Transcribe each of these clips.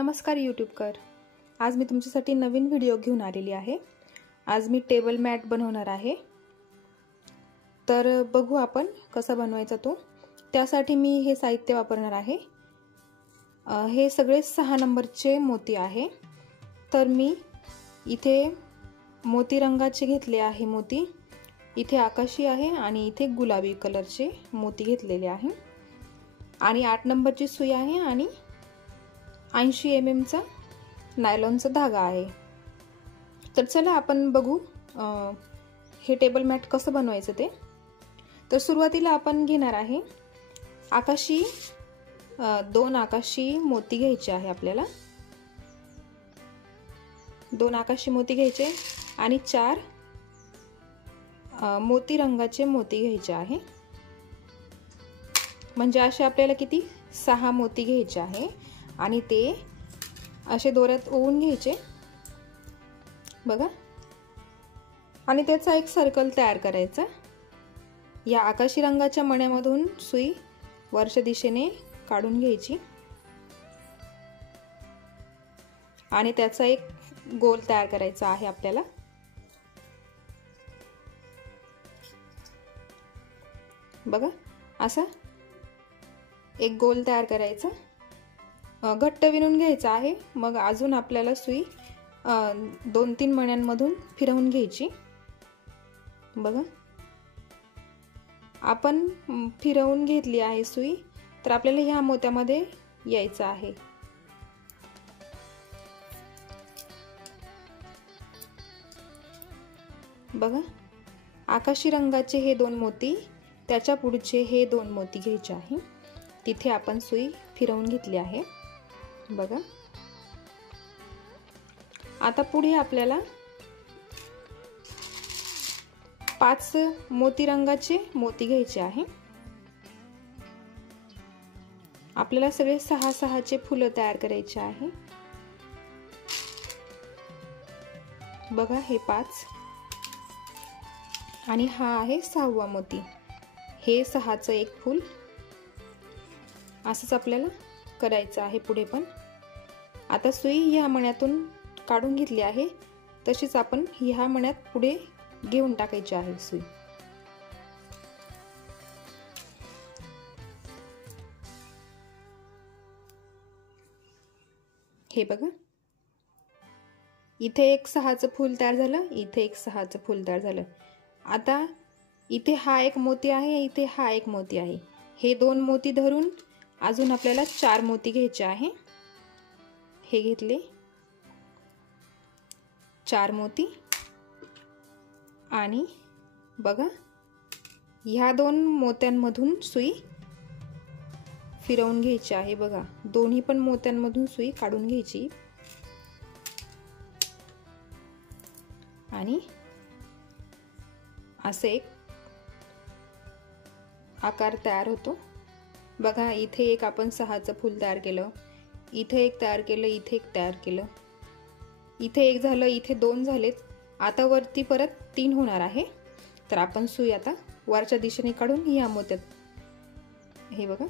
नमस्कार यूट्यूबकर। आज मी तुमच्यासाठी नवीन व्हिडिओ घेऊन आलेली आहे। आज मी टेबल मॅट बनवणार आहे। तर बघू आपण कसा बनवायचा तो। त्यासाठी मी हे साहित्य वापरणार आहे। हे सगळे 6 नंबरचे मोती आहे। तर मी इथे मोती रंगाचे घेतले आहे मोती। इथे आकाशी आहे आणि इथे गुलाबी कलरचे मोती घेतलेले आहे आणि 8 नंबरची सुई आहे आणि 80 mm चा नायलॉनचा धागा आहे। तर चला आपण बघू हे टेबल मॅट कसं बनवायचं ते। तर सुरुवातीला आपण घेणार आहे आकाशी 2 आकाशी मोती घ्यायचे आहे आपल्याला। 2 आकाशी मोती घ्यायचे आणि 4 मोती रंगाचे मोती घ्यायचे आहे। म्हणजे असे आपल्याला किती 6 मोती घ्यायचे आहे आणि ते असे दोऱ्यात ओवून घ्यायचे बघा आणि त्याचा एक सर्कल तयार करायचा। या आकाशी रंगाच्या मण्यामधून सुई वरच्या दिशेने काढून घ्यायची आणि त्याचा एक गोल तयार करायचा आहे आपल्याला। बघा असा एक गोल तयार करायचा, घट्ट विणून घ्यायचा आहे। मग अजून आपल्याला सुई 2-3 मण्यांमधून फिरवून घ्यायची। बघा आपण फिरवून घेतली आहे सुई। तर आपल्याला ह्या मोत्यामध्ये यायचं आहे। बघा आकाशी रंगाचे हे 2 मोती, त्याच्या पुढचे हे 2 मोती घ्यायचे आहे। तिथे आपण सुई फिरवून घेतली आहे बघा। आता पुढे आपल्याला 5 मोती रंगाचे मोती घ्यायचे आहे। आपल्याला सगळे 6 चे फुलं तयार करायचे आहे। बघा हे 5 आणि हा आहे 6वा मोती। हे 6चं एक फूल असंच आपल्याला करायचं आहे पुढे पण। आता सुई ह्या मण्यातून काढून घेतली आहे, तशीच आपण ह्या मण्यात पुढे घेऊन टाकायची आहे सुई। हे बघा इथे एक 6चं फूल तयार झालं, इथे एक 6चं फूल तयार झालं। आता इथे हा एक मोती आहे, इथे हा एक मोती आहे। हे 2 मोती धरून अजून आपल्याला 4 मोती घ्यायचे आहे। हे घेतले 4 मोती आणि बघा ह्या 2 मोत्यांमधून सुई फिरवून घ्यायची आहे। बघा दोन्ही पण मोत्यांमधून सुई काढून घ्यायची आणि असे एक आकार तयार होतो। बघा इथे एक आपण 6चं फूल तयार केलं, इथे एक तयार केलं, इथे एक तयार केलं, इथे एक झालं, इथे 2 झालेत। आता वरती परत 3 होणार आहे। तर आपण सुई आता वरच्या दिशेने काढून ह्या मोत्यात हे बघा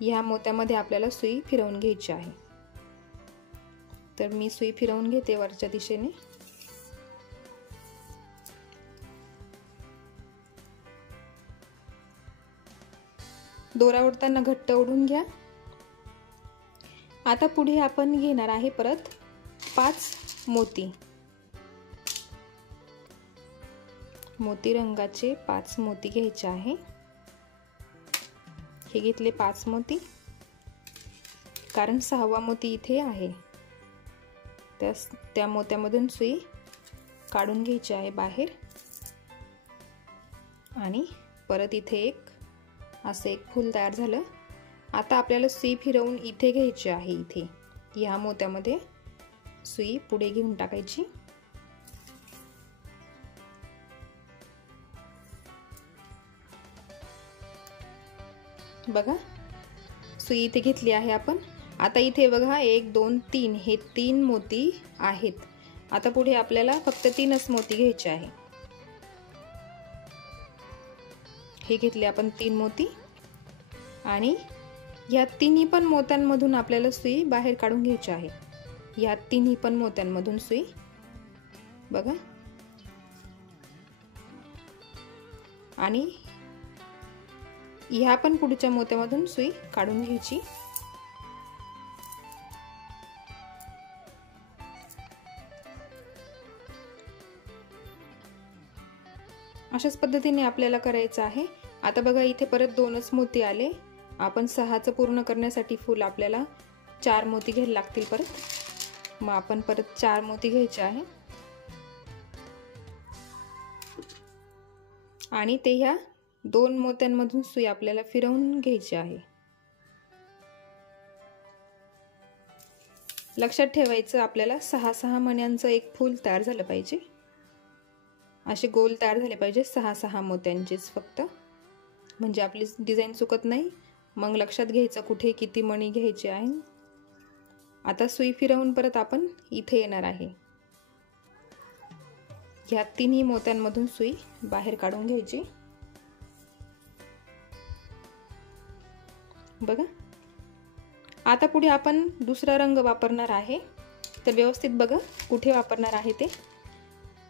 ह्या मोत्यामध्ये आपल्याला सुई फिरवून घ्यायची आहे। तर मी सुई फिरवून घेते वरच्या दिशेने। दोरा ओढताना घट्ट ओढून घ्या। आता पुढे आपण घेणार आहे परत 5 मोती, मोती रंगाचे 5 मोती घ्यायचे आहे। हे घेतले 5 मोती कारण 6वा मोती इथे आहे। त्या मोत्यामधून सुई काढून घ्यायची आहे बाहेर आणि परत इथे एक असे एक फूल तयार झालं। आता आपल्याला सुई फिरवून इथे घ्यायची आहे। इथे ह्या मोत्यामध्ये सुई पुढे घेऊन टाकायची। बघा सुई इथे घेतली आहे आपण। आता इथे बघा 1 2 3 हे 3 मोती आहेत। आता पुढे आपल्याला फक्त 3च मोती घ्यायचे आहे। हे घेतले आपण 3 मोती आणि या तिन्ही पण मोत्यांमधून आपल्याला सुई बाहेर काढून घ्यायची आहे। या तिन्ही पण मोत्यांमधून सुई बघा, आणि ह्या पण पुढच्या मोत्यामधून सुई काढून घ्यायची। अशाच पद्धतीने आपल्याला करायचं आहे। आता बघा इथे परत 2च मोती आले। आपण 6चं पूर्ण करण्यासाठी फुल आपल्याला 4 मोती घ्यायला लागतील परत। मग आपण परत 4 मोती घ्यायचे आहे आणि ते ह्या 2 मोत्यांमधून सुई आपल्याला फिरवून घ्यायची आहे। लक्षात ठेवायचं आपल्याला 6 मण्यांचं एक फूल तयार झालं पाहिजे। असे गोल तयार झाले पाहिजे 6 मोत्यांचेच फक्त, म्हणजे आपली डिझाइन चुकत नाही। मग लक्षात घ्यायचं कुठे किती मणी घ्यायचे आहे। आता सुई फिरवून परत आपण इथे येणार आहे। ह्या तिन्ही मोत्यांमधून सुई बाहेर काढून घ्यायची बघा। आता पुढे आपण दुसरा रंग वापरणार आहे, तर व्यवस्थित बघा कुठे वापरणार आहे ते।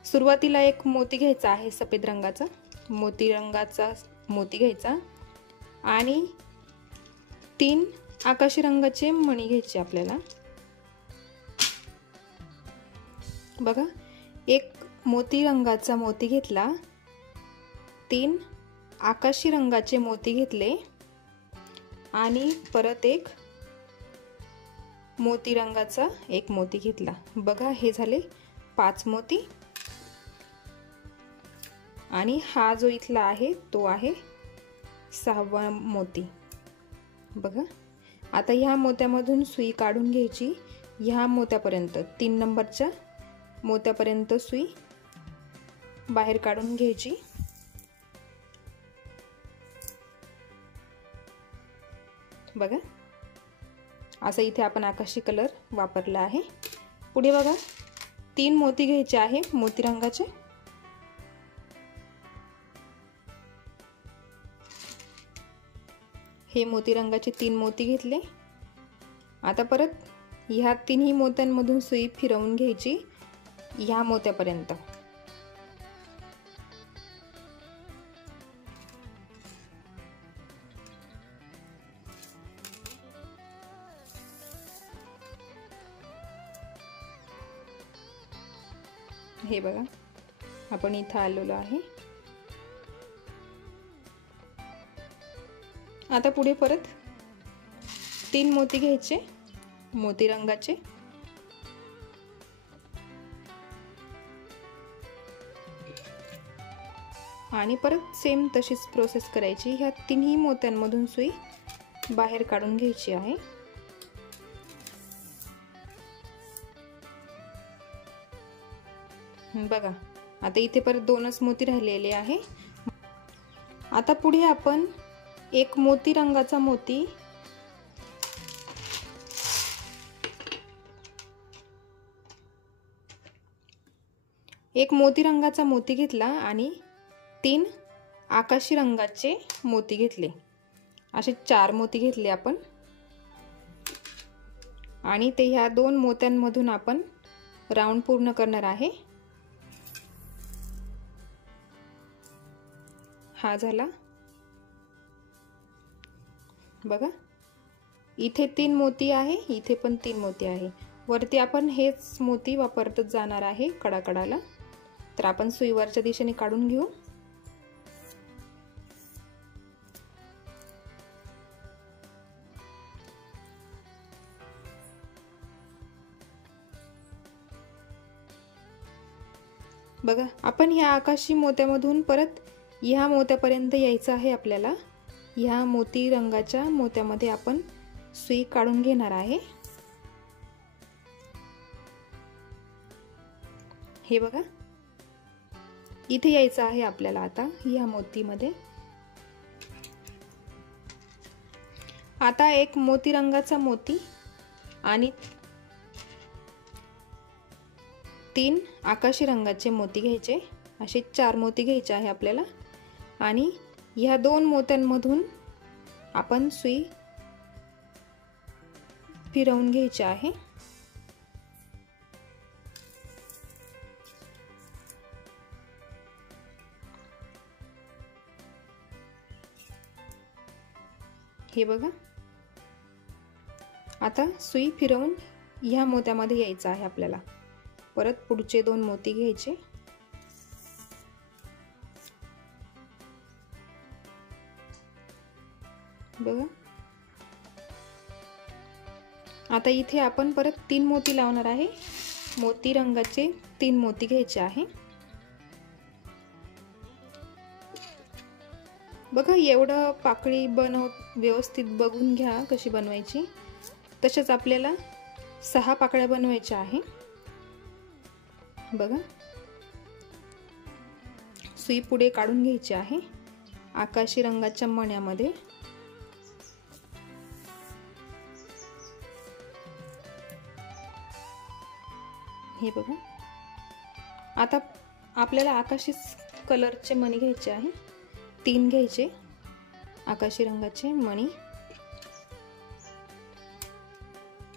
सुरुवातीला एक मोती घ्यायचा आहे सफेद रंगाचा, मोती घ्यायचा आणि 3 आकाशी रंगाचे मणी घ्यायचे आपल्याला बघा। एक मोती रंगाचा मोती घेतला, 3 आकाशी रंगाचे मोती घेतले आणि परत एक मोती रंगाचा एक मोती घेतला बघा। हे झाले 5 मोती आणि हा जो इथला आहे तो आहे 6वा मोती बघा। आता ह्या मोत्यामधून सुई काढून घ्यायची, ह्या मोत्यापर्यंत 3 नंबरच्या मोत्यापर्यंत सुई बाहेर काढून घ्यायची बघा। असं इथे आपण आकाशी कलर वापरला आहे। पुढे बघा 3 मोती घ्यायचे आहे मोती रंगाचे, हे मोती रंगाचे 3 मोती घेतले। आता परत ह्या तिन्ही मोत्यांमधून सुई फिरवून घ्यायची ह्या मोत्यापर्यंत हे बघा आपण इथं आलेलो आहे। आता पुढे परत 3 मोती घ्यायचे मोती रंगाचे आणि परत सेम तशीच प्रोसेस करायची। ह्या तिन्ही मोत्यांमधून सुई बाहेर काढून घ्यायची आहे बघा। आता इथे परत 2च मोती राहिलेले आहे। आता पुढे आपण एक मोती रंगाचा मोती घेतला आणि 3 आकाशी रंगाचे मोती घेतले, असे 4 मोती घेतले आपण आणि ते ह्या 2 मोत्यांमधून आपण राऊंड पूर्ण करणार आहे। हा झाला बघा। इथे 3 मोती आहे, इथे पण 3 मोती आहे। वरती आपण हेच मोती वापरतच जाणार आहे कडाकडाला। तर आपण सुई वरच्या दिशेने काढून घेऊ बघा। आपण ह्या आकाशी मोत्यामधून परत ह्या मोत्यापर्यंत यायचं आहे आपल्याला। ह्या मोती रंगाच्या मोत्यामध्ये आपण सुई काढून घेणार आहे हे बघा। इथे यायचं आहे आपल्याला आता ह्या मोतीमध्ये। आता एक मोती रंगाचा मोती आणि 3 आकाशी रंगाचे मोती घ्यायचे, असे 4 मोती घ्यायचे आहे आपल्याला आणि ह्या 2 मोत्यांमधून आपण सुई फिरवून घ्यायचे आहे। हे बघा, आता सुई फिरवून ह्या मोत्यामध्ये यायचं आहे आपल्याला। परत पुढचे 2 मोती घ्यायचे, बघा। आता इथे आपण परत 3 मोती लावणार आहे। मोती रंगाचे 3 मोती घ्यायचे आहे। बघा, एवढं पाकळी व्यवस्थित बघून घ्या कशी बनवायची। तसेच आपल्याला 6 पाकळ्या बनवायच्या आहे। बघा, सुई पुढे काढून घ्यायची आहे आकाशी रंगाच्या मण्यामध्ये। हे बघा, आता आपल्याला आकाशी कलरचे मणी घ्यायचे आहे। 3 घ्यायचे आकाशी रंगाचे मणी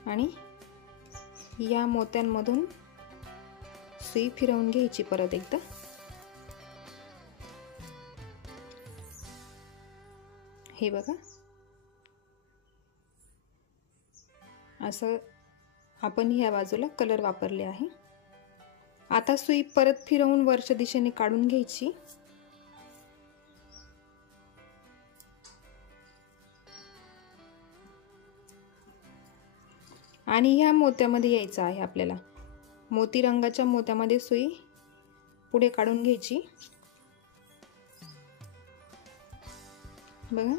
आणि या मोत्यांमधून सुई फिरवून घ्यायची परत एकदा। हे बघा, असं आपण ह्या बाजूला कलर वापरले आहे। आता सुई परत फिरवून वरच्या दिशेने काढून घ्यायची आणि ह्या मोत्यामध्ये यायचं आहे आपल्याला। मोती रंगाच्या मोत्यामध्ये सुई पुढे काढून घ्यायची, बघा।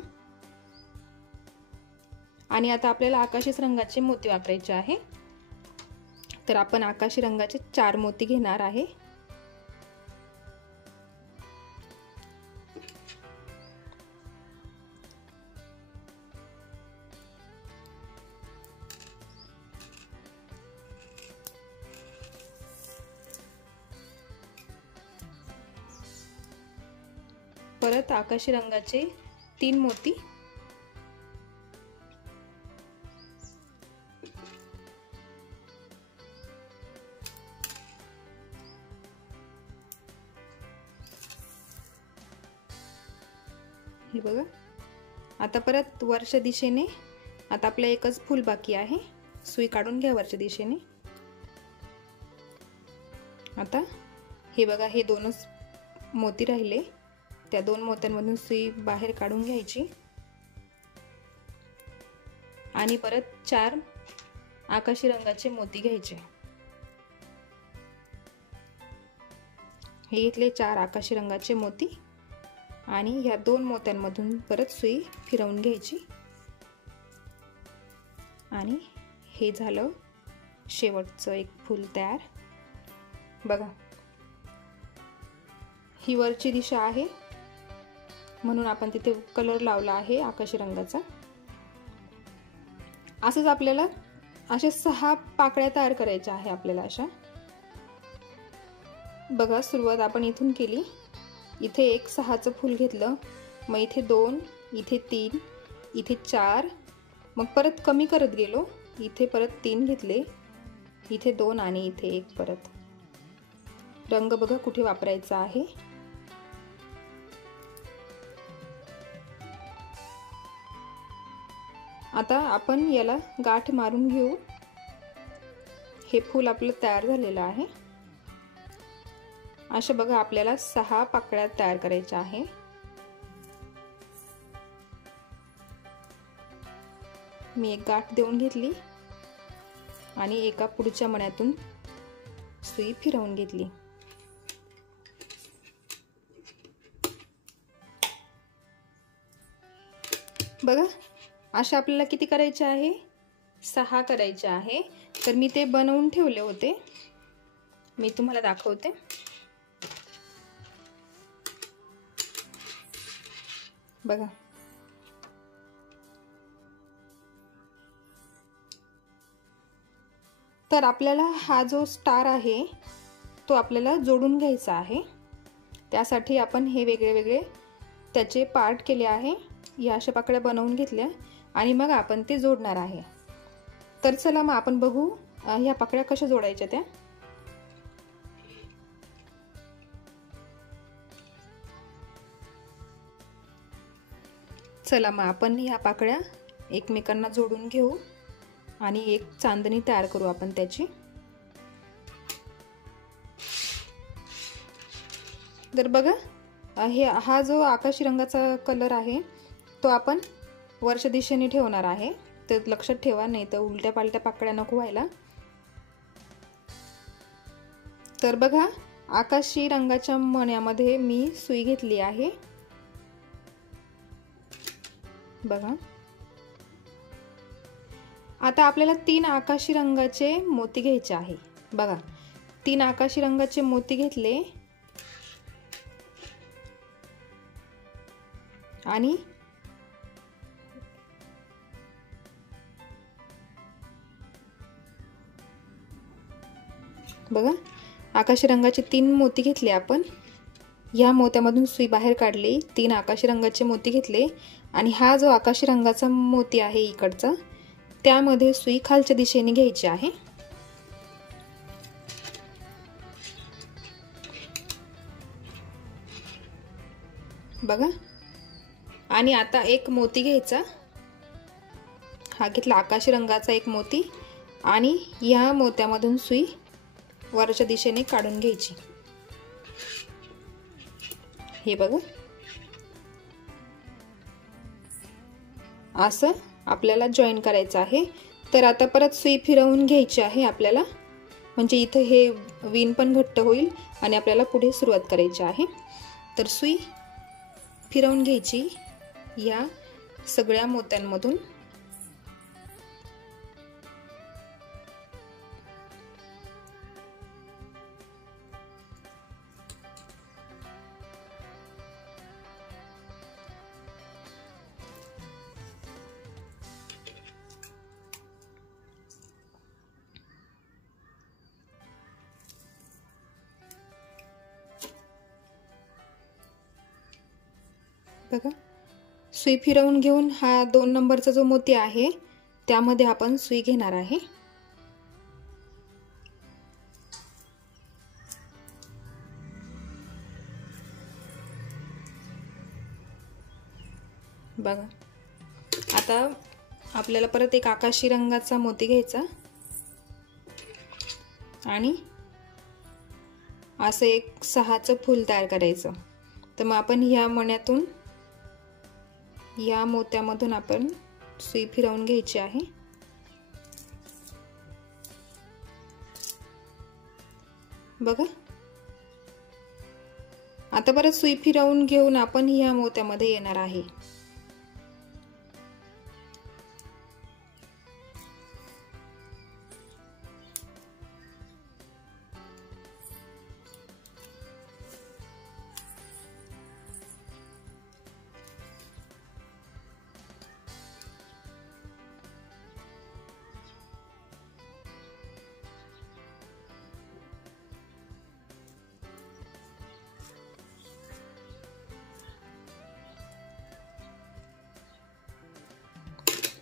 आणि आता आपल्याला आकाशी रंगाचे मोती वापरायचे आहे, तर आपण आकाशी रंगाचे 4 मोती घेणार आहे। परत आकाशी रंगाचे 3 मोती, हे बघा। आता परत वरच्या दिशेने, आता आपलं एकच फूल बाकी आहे। सुई काढून घ्या वरच्या दिशेने। आता हे बघा, हे 2च मोती राहिले, त्या 2 मोत्यांमधून सुई बाहेर काढून घ्यायची आणि परत 4 आकाशी रंगाचे मोती घ्यायचे। हे घेतले 4 आकाशी रंगाचे मोती आणि ह्या 2 मोत्यांमधून परत सुई फिरवून घ्यायची आणि हे झालं शेवटचं एक फूल तयार। बघा, ही वरची दिशा आहे म्हणून आपण तिथे कलर लावला आहे आकाशी रंगाचा। असंच आपल्याला अशा 6 पाकळ्या तयार करायच्या आहे आपल्याला अशा। बघा, सुरुवात आपण इथून केली, इथे एक 6चं फूल घेतलं, मग इथे 2, इथे 3, इथे 4, मग परत कमी करत गेलो, इथे परत 3 घेतले, इथे 2 आणि इथे 1 परत। रंग बघा कुठे वापरायचा आहे। आता आपण याला गाठ मारून घेऊ। हे फूल आपलं तयार झालेलं आहे। अशा बघा आपल्याला 6 पाकळ्या तयार करायच्या आहे। मी एक गाठ देऊन घेतली आणि एका पुढच्या मण्यातून सुई फिरवून घेतली। बघा, अशा आपल्याला किती करायचे आहे? 6 करायचे आहे। तर मी ते बनवून ठेवले होते, मी तुम्हाला दाखवते। बघा, तर आपल्याला हा जो स्टार आहे तो आपल्याला जोडून घ्यायचा आहे। त्यासाठी आपण हे वेगळे वेगळे त्याचे पार्ट केले आहे। या अशा पाकळ्या बनवून घेतल्या आणि मग आपण ते जोडणार आहे। तर चला मग आपण बघू ह्या पाकळ्या कशा जोडायच्या त्या। चला मग आपण ह्या पाकळ्या एकमेकांना जोडून घेऊ आणि एक चांदणी तयार करू आपण त्याची। तर बघा हा जो आकाशी रंगाचा कलर आहे तो आपण वरच्या दिशेने ठेवणार आहे, तर लक्षात ठेवा, नाही तर उलट्या पालट्या पाकळ्या नको व्हायला। तर बघा आकाशी रंगाच्या मण्यामध्ये मी सुई घेतली आहे बघा। आता आपल्याला 3 आकाशी रंगाचे मोती घ्यायचे आहे बघा। 3 आकाशी रंगाचे मोती घेतले आणि बघा आकाशी रंगाचे 3 मोती घेतले आपण। या मोत्यामधून सुई बाहेर काढली, 3 आकाशी रंगाचे मोती घेतले आणि हा जो आकाशी रंगाचा मोती आहे इकडचा त्यामध्ये सुई खालच्या दिशेने घ्यायची आहे बघा। आणि आता एक मोती घ्यायचा, हा घेतला आकाशी रंगाचा एक मोती आणि या मोत्यामधून सुई वरच्या दिशेने काढून घ्यायची, हे बघा असं आपल्याला जॉईन करायचं आहे। तर आता परत सुई फिरवून घ्यायची आहे आपल्याला, म्हणजे इथे हे विण पण घट्ट होईल आणि आपल्याला पुढे सुरुवात करायची आहे। तर सुई फिरवून घ्यायची या सगळ्या मोत्यांमधून बघा। सुई फिरवून घेऊन हा 2 नंबरचा जो मोती आहे त्यामध्ये आपण सुई घेणार आहे बघा। आता आपल्याला परत एक आकाशी रंगाचा मोती घ्यायचा आणि असं एक 6चं फूल तयार करायचं। तर मग आपण ह्या मण्यातून या मोत्यामधून आपण सुई फिरवून घ्यायची आहे बघा। आता परत सुई फिरवून घेऊन आपण ह्या मोत्यामध्ये येणार आहे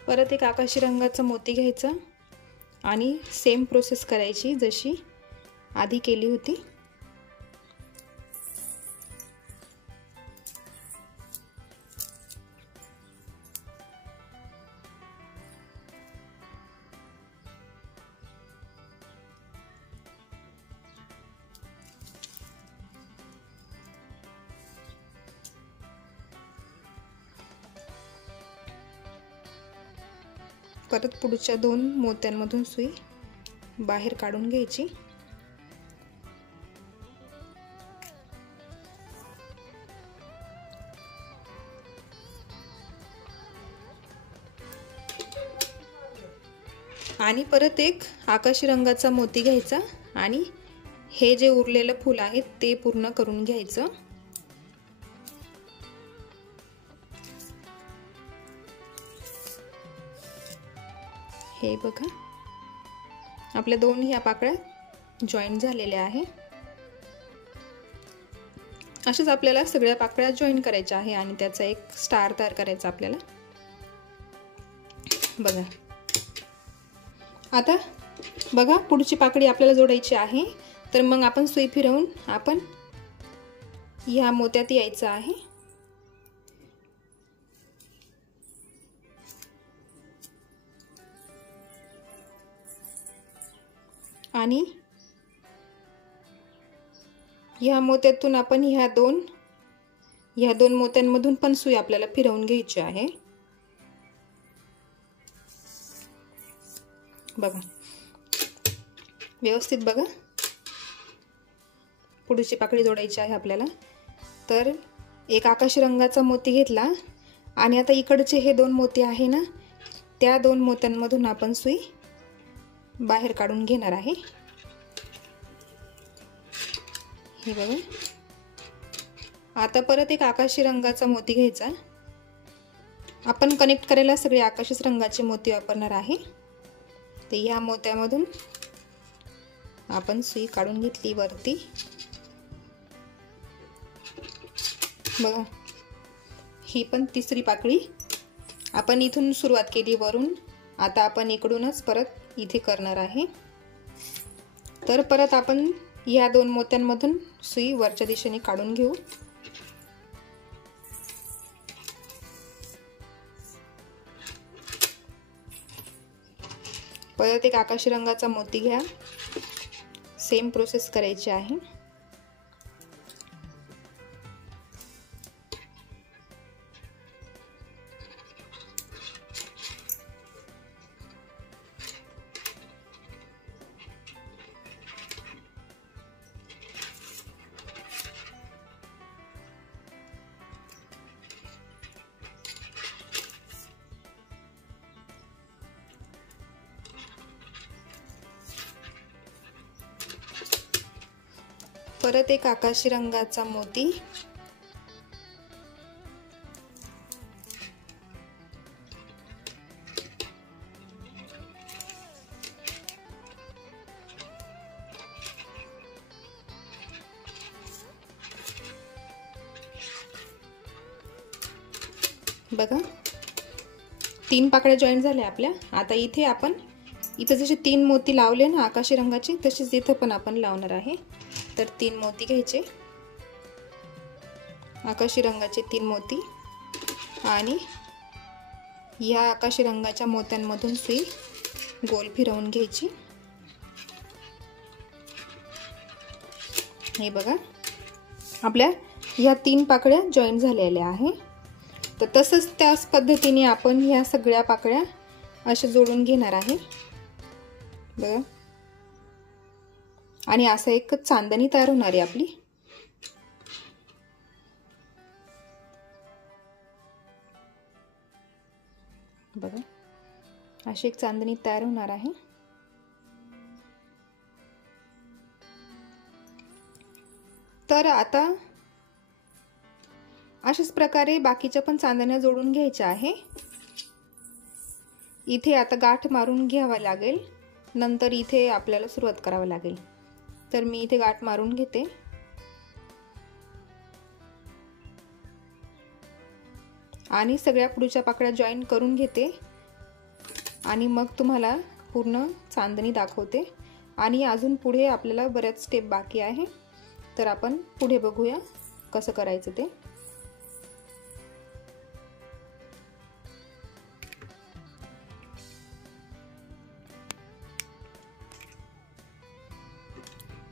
परत एक आकाशी रंगाचा मोती घ्यायचा आणि सेम प्रोसेस करायची जशी आधी केली होती। परत पुढच्या 2 मोत्यांमधून सुई बाहेर काढून घ्यायची आणि परत एक आकाशी रंगाचा मोती घ्यायचा आणि हे जे उरलेलं फूल आहे ते पूर्ण करून घ्यायचं। हे बघा आपल्या 2 ह्या पाकळ्या जॉईन झालेल्या आहे। अशाच आपल्याला सगळ्या पाकळ्या जॉईन करायच्या आहे आणि त्याचा एक स्टार तयार करायचा आपल्याला बघा। आता बघा पुढची पाकळी आपल्याला जोडायची आहे, तर मग आपण सुई फिरवून आपण ह्या मोत्यात यायचं आहे. आणि ह्या मोत्यातून आपण ह्या दोन मोत्यांमधून पण सुई आपल्याला फिरवून घ्यायची आहे. बघा व्यवस्थित बघा, पुढची पाकळी जोडायची आहे आपल्याला. तर एक आकाशी रंगाचा मोती घेतला आणि आता इकडचे हे 2 मोती आहे ना, त्या 2 मोत्यांमधून आपण सुई बाहेर काढून घेणार आहे. हे बघा. आता परत एक आकाशी रंगाचा मोती घ्यायचा. आपण कनेक्ट करायला सगळे आकाशीच रंगाचे मोती वापरणार आहे. तर या मोत्यामधून आपण सुई काढून घेतली वरती. बघा ही पण तिसरी पाकळी आपण इथून सुरुवात केली वरून. आता आपण इकडूनच परत इथे करणार आहे. तर परत आपण या 2 मोत्यांमधून सुई वरच्या दिशेने काढून घेऊ. परत एक आकाशी रंगाचा मोती घ्या. सेम प्रोसेस करायची आहे. परत एक आकाशी रंगाचा मोती. बघा 3 पाकळ्या जॉईन झाल्या आपल्या. आता इथे आपण जसे 3 मोती लावले ना आकाशी रंगाचे, तसेच इथं पण आपण लावणार आहे. तर 3 मोती घ्यायचे, आकाशी रंगाचे 3 मोती, आणि या आकाशी रंगाच्या मोत्यांमधून सुई गोल फिरवून घ्यायची. हे बघा आपल्या या 3 पाकळ्या जॉईन झालेल्या आहे. तर तसंच त्याच पद्धतीने आपण ह्या सगळ्या पाकळ्या अशा जोडून घेणार आहे. बघा आणि असं एक चांदणी तयार होणार आहे आपली. बघा अशी एक चांदणी तयार होणार आहे. तर आता अशाच प्रकारे बाकीच्या पण चांदण्या जोडून घ्यायच्या आहे. इथे आता गाठ मारून घ्यावा लागेल, नंतर इथे आपल्याला सुरुवात करावी लागेल. तर मी इथे गाठ मारून घेते. आणि सगळ्या पुढच्या पाकळ्या जॉईन करून घेते आणि मग तुम्हाला पूर्ण चांदणी दाखवते. आणि अजून पुढे आपल्याला बऱ्याच स्टेप बाकी आहे, तर आपण पुढे बघूया कसं करायचं ते.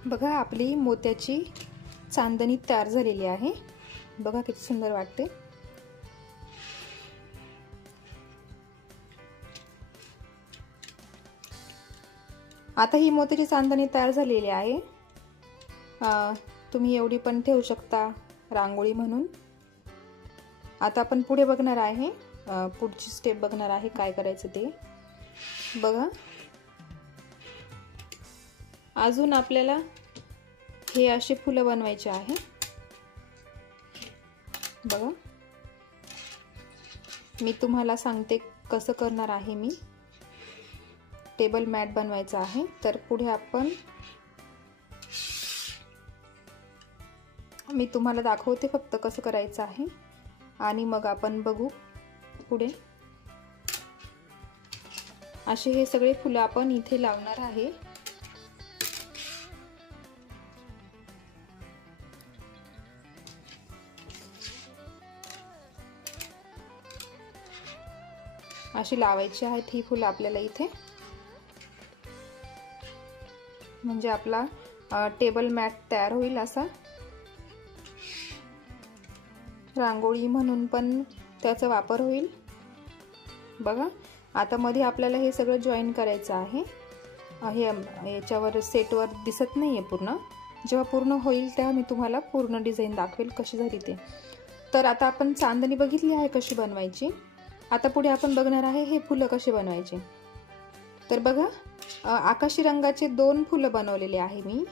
बघा आपली मोत्याची चांदणी तयार झालेली आहे. बघा किती सुंदर वाटते. आता ही मोत्याची चांदणी तयार झालेली आहे. तुम्ही एवढी पण ठेवू शकता रांगोळी म्हणून. आता आपण पुढे बघणार आहे, पुढची स्टेप बघणार आहे काय करायचं ते. बघा अजून आपल्याला हे असे फुलं बनवायचे आहे. बघा मी तुम्हाला सांगते कसं करणार आहे. मी टेबल मॅट बनवायचा आहे. तर पुढे मी तुम्हाला दाखवते फक्त कसं करायचं आहे, आणि मग आपण बघू पुढे. असे हे सगळे फुलं आपण इथे लावणार आहे। अशी लावायची आहेत ही फुलं आपल्याला इथे, म्हणजे आपला टेबल मॅट तयार होईल असा। रांगोळी म्हणून पण त्याचा वापर होईल। बघा आता मध्ये आपल्याला हे सगळं जॉईन करायचं आहे। हे याच्यावर सेटवर दिसत नाहीये पूर्ण, जेव्हा पूर्ण होईल तेव्हा मी तुम्हाला पूर्ण डिझाईन दाखवेल कशी झाली ते। तर आता आपण चांदणी बघितली आहे कशी बनवायची, आता पुढे आपण बघणार आहे हे फुलं कसे बनवायचे। तर बघा आकाशी रंगाचे 2 फुलं बनवलेले आहे मी,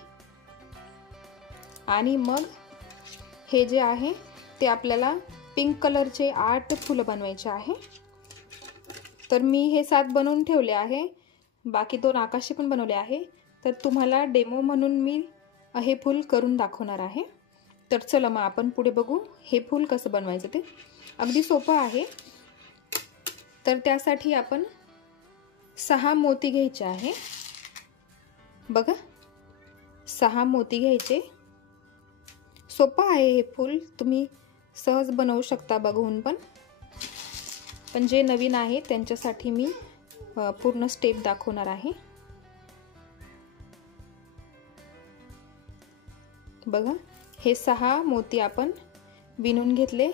आणि मग हे जे आहे ते आपल्याला पिंक कलरचे 8 फुलं बनवायचे आहे। तर मी हे 7 बनवून ठेवले आहे, बाकी 2 आकाशी पण बनवले आहे। तर तुम्हाला डेमो म्हणून मी हे फूल करून दाखवणार आहे। तर चला मग आपण पुढे बघू हे फूल कसं बनवायचं ते। अगदी सोपं आहे। तर त्यासाठी आपण 6 मोती घ्यायचे आहे। बघा 6 मोती घ्यायचे। सोपं आहे हे फूल, तुम्ही सहज बनवू शकता बघून पण जे नवीन आहे त्यांच्यासाठी मी पूर्ण स्टेप दाखवणार आहे। बघा हे 6 मोती आपण विणून घेतले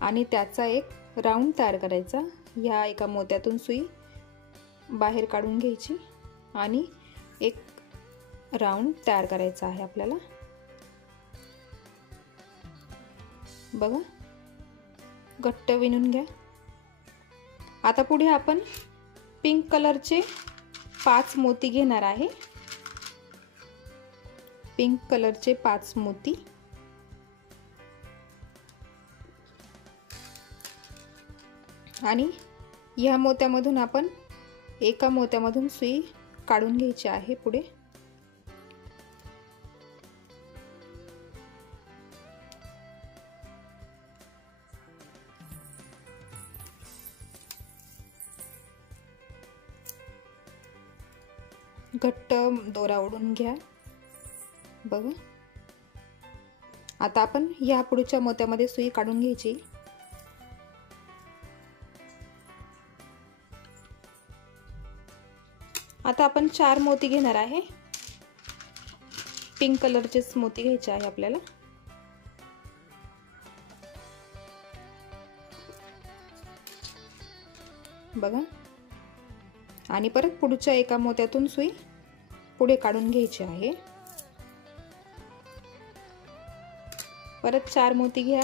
आणि त्याचा एक राऊंड तयार करायचा। ह्या एका मोत्यातून सुई बाहेर काढून घ्यायची आणि एक राऊंड तयार करायचा आहे आपल्याला। बघा घट्ट विणून घ्या। आता पुढे आपण पिंक कलरचे 5 मोती घेणार आहे। पिंक कलरचे 5 मोती, आणि या मोत्यामधून आपण एका मोत्यामधून सुई काढून घ्यायची आहे पुढे। घट्ट दोरा ओढून घ्या। बघा आता आपण या पुढच्या मोत्यामध्ये सुई काढून घ्यायची। आता आपण 4 मोती घेणार आहे। पिंक कलरचेच मोती घ्यायचे आहे आपल्याला। बघा आणि परत पुढच्या एका मोत्यातून सुई पुढे काढून घ्यायची आहे। परत 4 मोती घ्या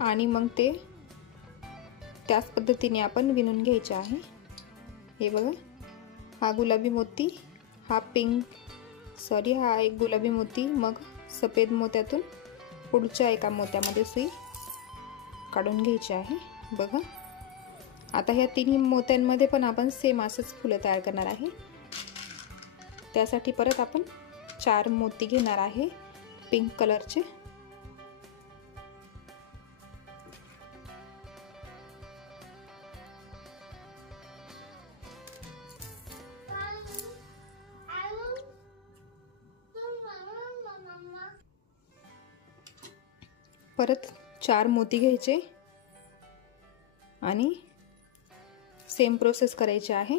आणि मग ते त्याच पद्धतीने आपण विणून घ्यायचे आहे। हे बघा हा गुलाबी मोती, हा हा एक गुलाबी मोती, मग सफेद मोत्यातून पुढच्या एका मोत्यामध्ये सुई काढून घ्यायची आहे। बघा आता ह्या 3 मोत्यांमध्ये पण आपण सेम असंच फुलं तयार करणार आहे। त्यासाठी परत आपण 4 मोती घेणार आहे पिंक कलरचे। परत 4 मोती घ्यायचे आणि सेम प्रोसेस करायची आहे।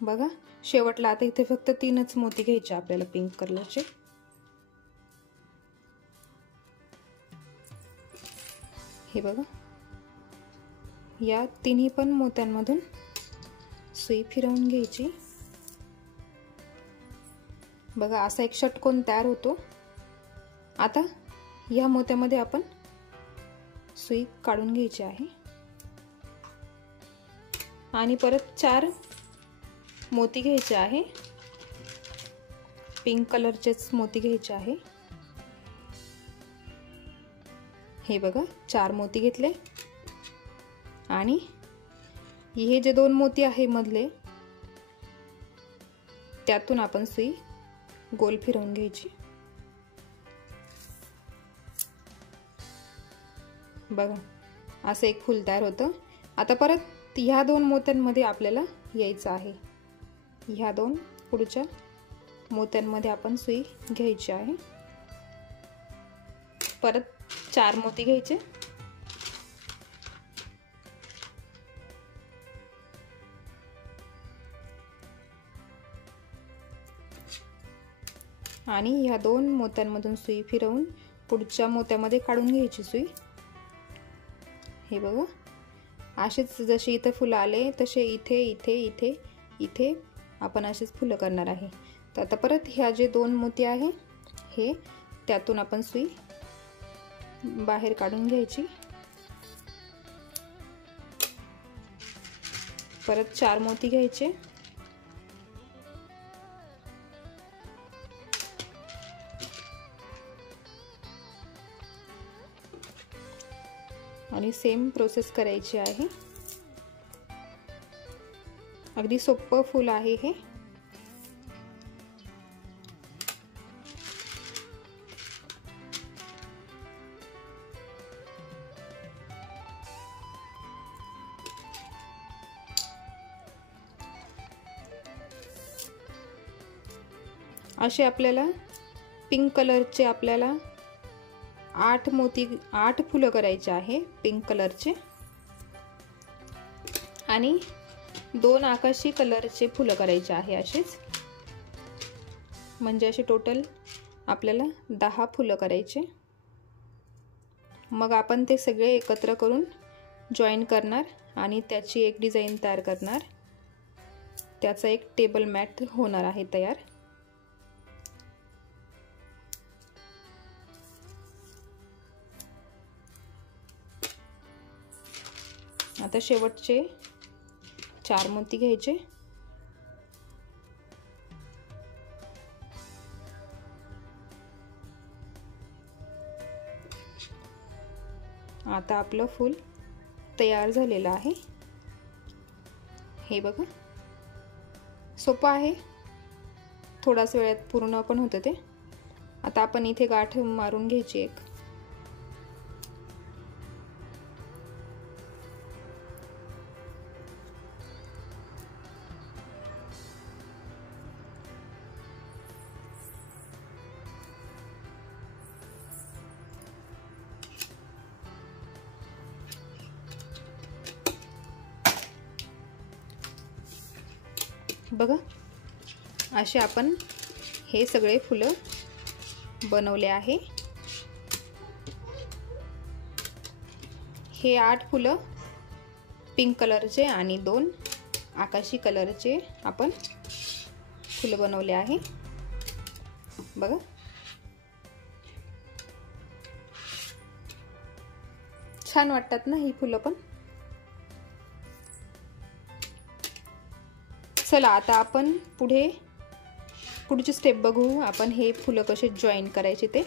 बघा शेवटला आता इथे फक्त 3च मोती घ्यायचे आपल्याला पिंक कलरचे। हे बघा या 3ही पण मोत्यांमधून सुई फिरवून घ्यायची। बघा असा एक षटकोन तयार होतो। आता या मोत्यामध्ये आपण सुई काढून घ्यायची आहे आणि परत 4 मोती घ्यायचे आहे। पिंक कलरचेच मोती घ्यायचे आहे। हे बघा 4 मोती घेतले आणि हे जे 2 मोती आहे मधले त्यातून आपण सुई गोल फिरवून घ्यायची। बघा असं एक फूल तयार होतं। आता परत ह्या दोन मोत्यांमध्ये आपल्याला यायचं आहे। ह्या दोन पुढच्या मोत्यांमध्ये आपण सुई घ्यायची आहे। परत 4 मोती घ्यायचे आणि ह्या दोन मोत्यांमधून सुई फिरवून पुढच्या मोत्यामध्ये काढून घ्यायची सुई। हे बघा असेच जसे इथे फुलं आले तसे इथे इथे इथे इथे आपण असेच फुलं करणार आहे। तर आता परत ह्या जे 2 मोती आहे हे त्यातून आपण सुई बाहेर काढून घ्यायची। परत 4 मोती घ्यायचे आणि सेम प्रोसेस करायची आहे। अगदी सोपं फूल आहे हे। असे आपल्याला पिंक कलरचे आपल्याला 8 फुलं करायचे आहे पिंक कलरचे आणि 2 आकाशी कलरचे फुलं करायचे आहे असेच। म्हणजे असे टोटल आपल्याला 10 फुलं करायचे। मग आपण ते सगळे एकत्र करून जॉईन करणार आणि त्याची एक डिझाइन तयार करणार। त्याचा एक टेबल मॅट होणार आहे तयार। आता शेवटचे 4 मोती घ्यायचे आता आपलं फूल तयार झालेलं आहे। हे बघा सोपं आहे, थोडाच वेळात पूर्ण पण होतं ते। आता आपण इथे गाठ मारून घ्यायची एक। बघा असे आपण हे सगळे फुलं बनवले आहे। हे 8 फुलं पिंक कलरचे आणि 2 आकाशी कलरचे आपण फुलं बनवले आहे। बघा छान वाटतात ना ही फुलं पण। चला आता आपण पुढची स्टेप बघू, आपण हे फुलं कसे जॉईन करायचे ते।